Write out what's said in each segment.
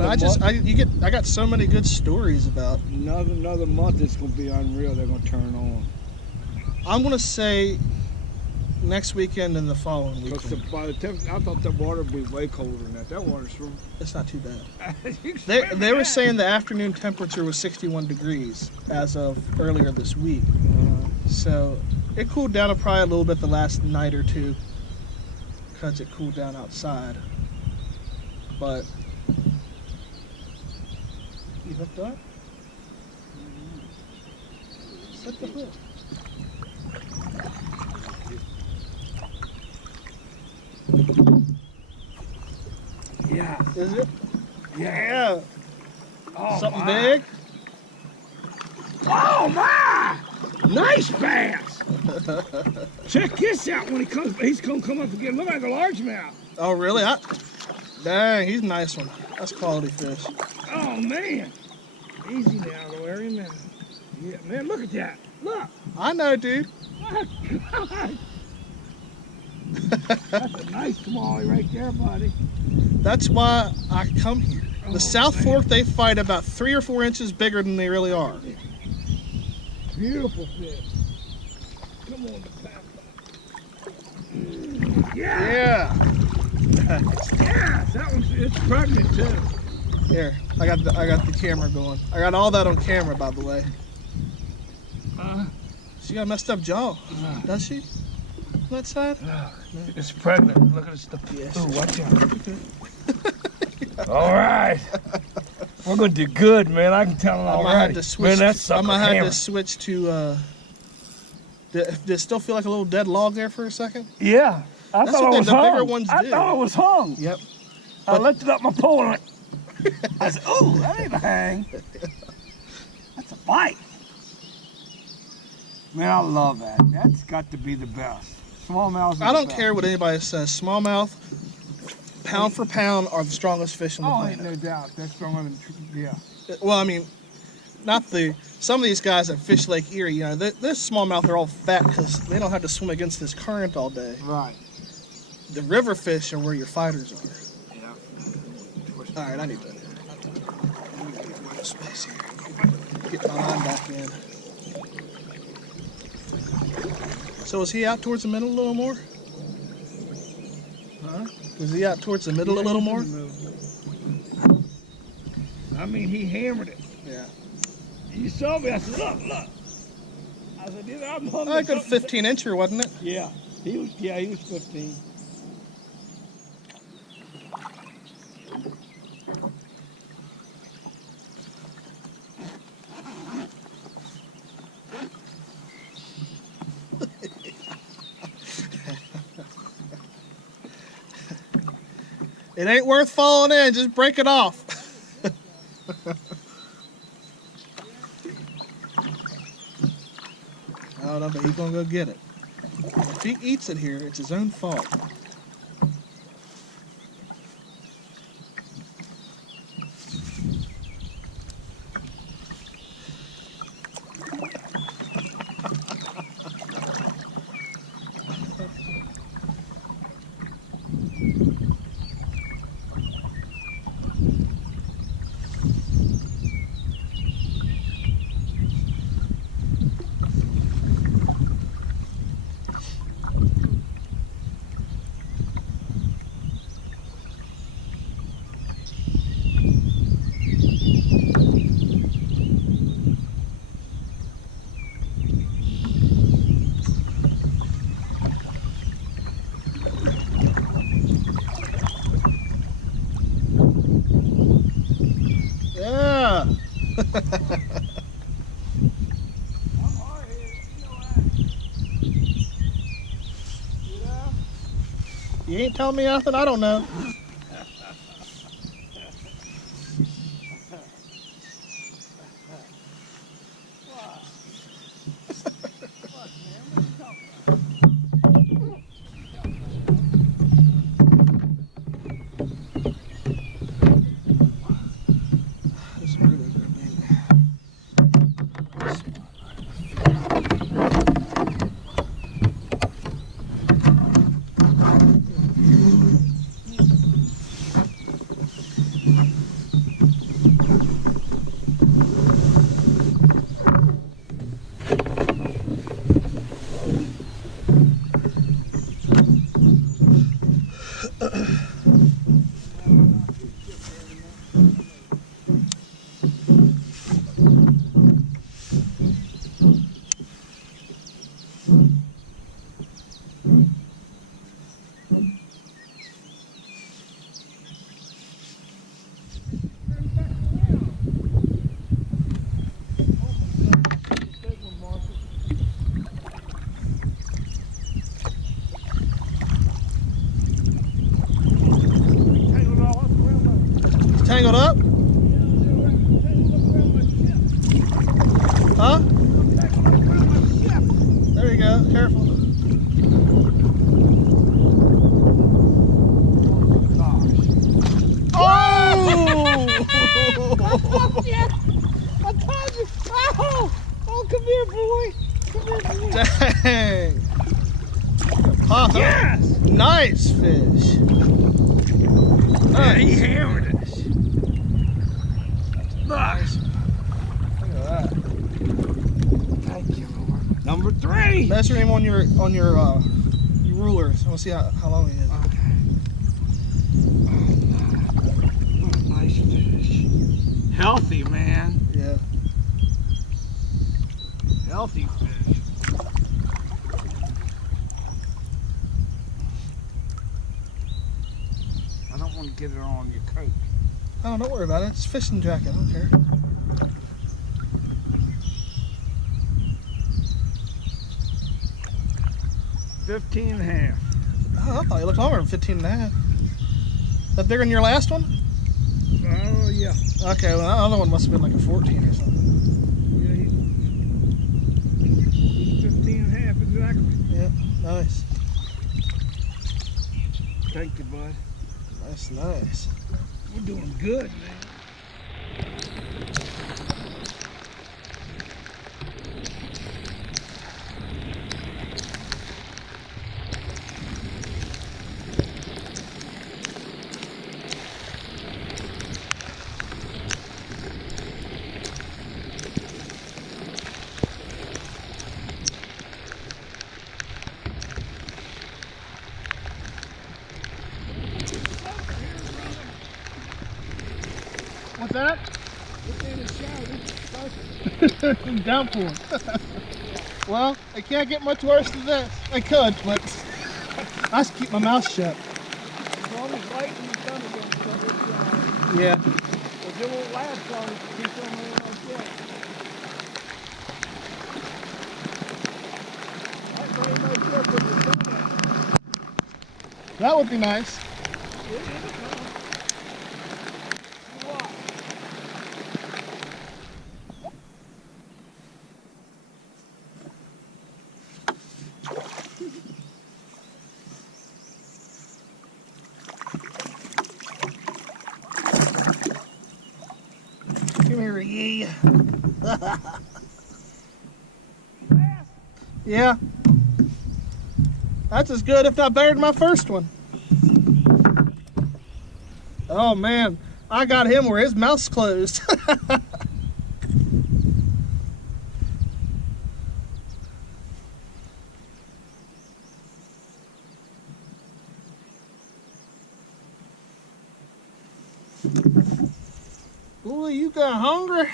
I got so many good stories about. Another month, it's gonna be unreal. They're gonna turn on. I'm gonna say next weekend and the following weekend. By the time, I thought the water would be way colder than that. That water's from. It's not too bad. They were saying the afternoon temperature was 61 degrees as of earlier this week. So it cooled down probably a little bit the last night or two because it cooled down outside. But you hooked up? Set the hook. Yeah. Is it? Yeah. Oh, something big? Oh my! Nice bass! Check this out when he comes. He's gonna come up again. Look like a largemouth. Oh really? Dang, he's a nice one. That's quality fish. Oh man! Easy now, Larry, man. Yeah, man, look at that. Look. I know, dude. That's a nice smallie right there, buddy. That's why I come here. The South man. Fork, they fight about 3 or 4 inches bigger than they really are. Beautiful fish. Come on, the path. Yeah. Yeah. Yeah, that one's it's pregnant too. Here, I got the camera going. I got all that on camera, by the way. She got a messed up jaw, does she? On that side? It's pregnant. Look at this stuff. Yes. Ooh, watch out. All right. We're gonna do good, man. I can tell it already. Man, that's I'm gonna have to switch to. Does it still feel like a little dead log there for a second? Yeah. I That's thought what it was the hung. bigger ones I do. thought it was hung. Yep. I lifted up my pole and I said, "Ooh, that ain't a hang. That's a bite." Man, I love that. That's got to be the best. Smallmouth. I don't care what anybody says. Smallmouth, pound for pound, are the strongest fish on the Oh, ain't planet. no doubt. That's stronger than yeah. Well, I mean, not the. Some of these guys at Fish Lake Erie, you know, this smallmouth are all fat because they don't have to swim against this current all day. Right. The river fish are where your fighters are. Yeah. All right, I need to get my space here. Get my line back in. So is he out towards the middle a little more? Huh? Is he out towards the middle a little more? I mean, he hammered it. Yeah. You saw me. I said, "Look, look." I said, "Dude, I'm hungry." Like a 15-incher, wasn't it? Yeah. He was 15. It ain't worth falling in. Just break it off. I don't know, but he's gonna go get it. If he eats it here, it's his own fault. Yeah. You ain't telling me nothing I don't know. This really good, man. Come here, boy. Come here, boy. Dang. Pop. Yes. Nice fish. Yeah, he Nice. hammered us. Nice. Look at that. Thank you, Lord. Number 3. Measure him on your rulers. I want to see how long he is. Okay. Oh, nice fish. Healthy, man. Yeah. Healthy fish. I don't want to get it on your coat. Oh, don't worry about it. It's a fishing jacket. I don't care. 15.5. Oh, I thought you looked longer than 15 and a half. Is that bigger than your last one? Oh, yeah. Okay, well, that other one must have been like a 14 or something. Yeah, he's 15.5 exactly. Yeah, nice. Thank you, bud. Nice. We're doing good, man. What's that? Get in the shower. Downpour. Well, it can't get much worse than this. I could, but I just keep my mouth shut. As long as lightning and thunder don't cover it dry. Yeah. Because it won't last long if you keep on running like that. That very much there for the sun out. That would be nice. It'll come. You watch. Come here, yee. Yeah. That's as good, if not better than my first one. Oh man, I got him where his mouth's closed. Ooh, you got hungry?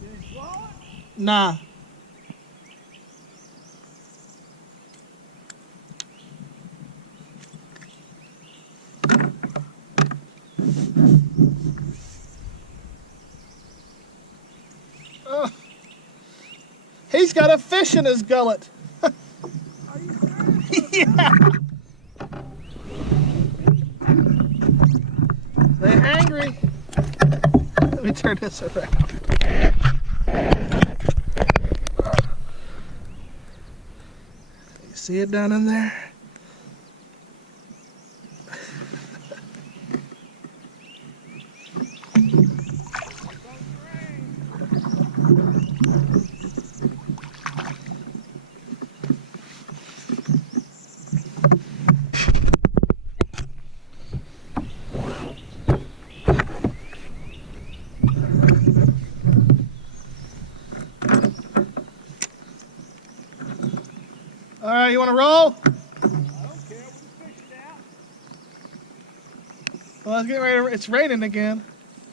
Did he swallow it? Nah. Oh. He's got a fish in his gullet. Are you serious? Yeah. They hangry. Let me turn this around. You see it down in there? All right, you want to roll? I don't care. We can fish it out. Well, let's get ready. It's raining again.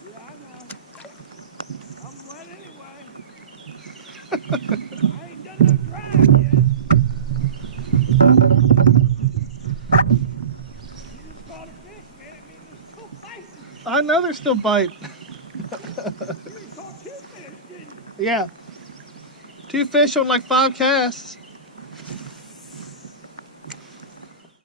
Yeah, I know. I'm wet anyway. I ain't done no drying yet. You just caught a fish, man. It means there's still biting. I know they're still biting. You caught 2 fish, didn't you? Yeah. 2 fish on like 5 casts.